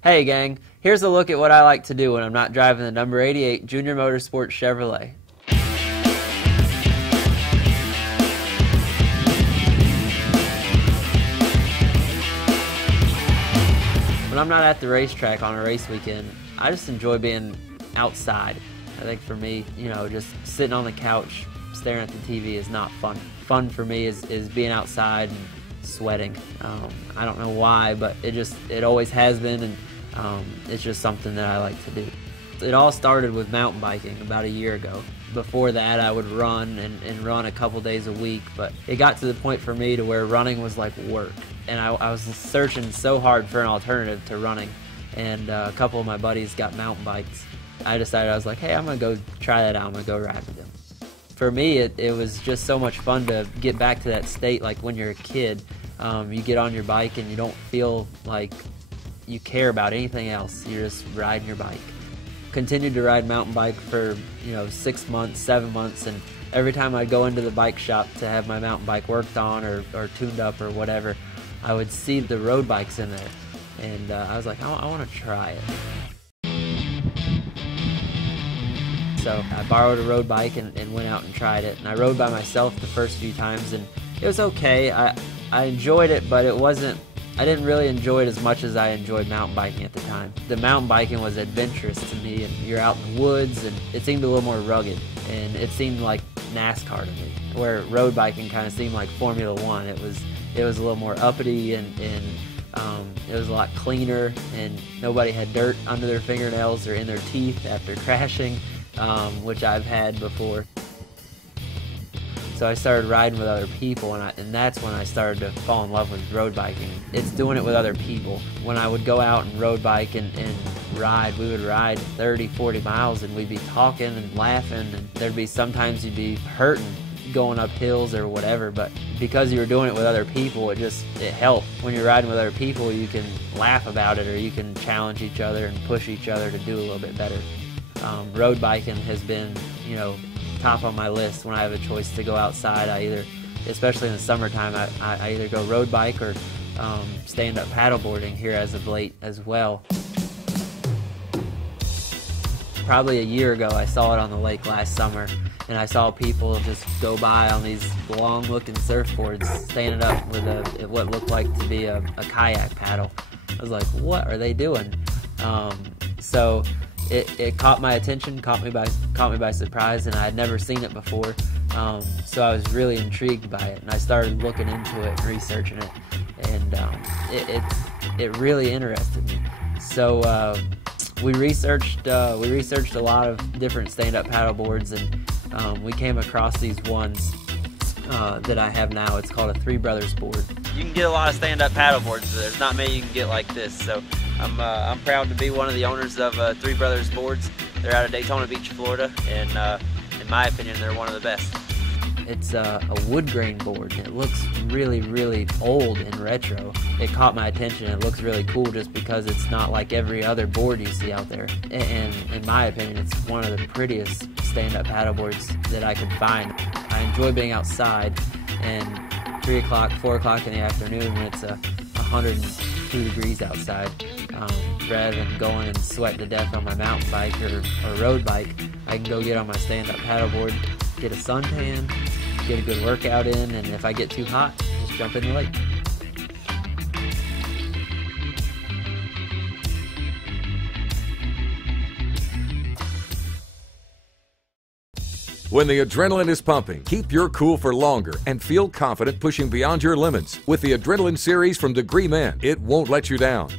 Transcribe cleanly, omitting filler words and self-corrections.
Hey gang, here's a look at what I like to do when I'm not driving the number 88 Junior Motorsports Chevrolet. When I'm not at the racetrack on a race weekend, I just enjoy being outside. I think for me, just sitting on the couch staring at the TV is not fun. Fun for me is being outside and sweating. I don't know why, but it always has been, and it's just something that I like to do. It all started with mountain biking about a year ago. Before that, I would run and run a couple days a week, but it got to the point for me to where running was like work. And I was searching so hard for an alternative to running, and a couple of my buddies got mountain bikes. I decided, I was like, hey, I'm going to go try that out. I'm going to go ride with them. For me, it was just so much fun to get back to that state like when you're a kid. You get on your bike and you don't feel like you care about anything else. You're just riding your bike. Continued to ride mountain bike for 6 months, 7 months, and every time I'd go into the bike shop to have my mountain bike worked on or tuned up or whatever, I would see the road bikes in there, and I was like, I want to try it. So I borrowed a road bike and went out and tried it, and I rode by myself the first few times, and it was okay. I enjoyed it, but I didn't really enjoy it as much as I enjoyed mountain biking at the time. The mountain biking was adventurous to me, and you're out in the woods, and it seemed a little more rugged, and it seemed like NASCAR to me, where road biking kind of seemed like Formula One. It was a little more uppity, and it was a lot cleaner, and nobody had dirt under their fingernails or in their teeth after crashing, which I've had before. So I started riding with other people, and that's when I started to fall in love with road biking. It's doing it with other people. When I would go out and road bike and ride, we would ride 30, 40 miles, and we'd be talking and laughing, and there'd be sometimes you'd be hurting going up hills or whatever, but because you were doing it with other people, it helped. When you're riding with other people, you can laugh about it, or you can challenge each other and push each other to do a little bit better. Road biking has been, top on my list when I have a choice to go outside. Especially in the summertime, I either go road bike or stand-up paddleboarding here as of late as well. Probably a year ago, I saw it on the lake last summer, and I saw people just go by on these long-looking surfboards, standing up with what looked like to be a kayak paddle. I was like, what are they doing? So it caught my attention, caught me by surprise, and I had never seen it before. So I was really intrigued by it, and I started looking into it and researching it, and it really interested me. So we researched a lot of different stand-up paddle boards, and we came across these ones that I have now. It's called a Three Brothers board. You can get a lot of stand-up paddle boards. There's not many you can get like this. So I'm proud to be one of the owners of Three Brothers boards. They're out of Daytona Beach, Florida, and in my opinion, they're one of the best. It's a wood grain board. It looks really, really old and retro. It caught my attention. It looks really cool just because it's not like every other board you see out there. And in my opinion, it's one of the prettiest stand-up paddle boards that I could find. I enjoy being outside, and 3 o'clock, 4 o'clock in the afternoon when it's 102 degrees outside, rather than going and sweating to death on my mountain bike or road bike, I can go get on my stand-up paddleboard, get a suntan, get a good workout in, and if I get too hot, just jump in the lake. When the adrenaline is pumping, keep your cool for longer and feel confident pushing beyond your limits. With the Adrenaline Series from Degree Men, it won't let you down.